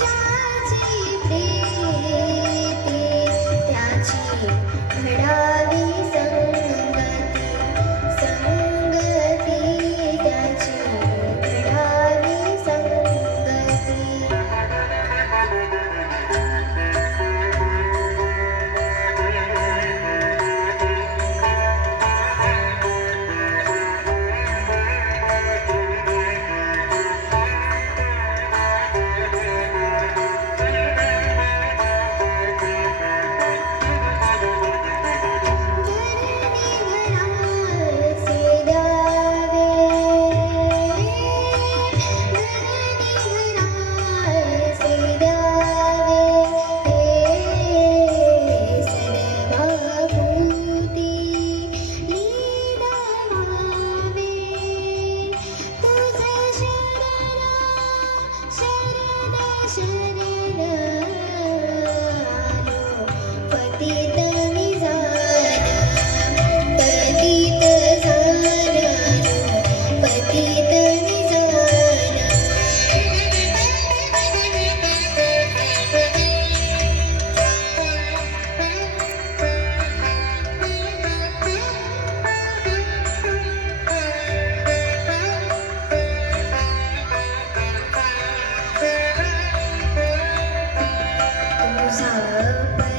সাজি প্রেম เสมอไป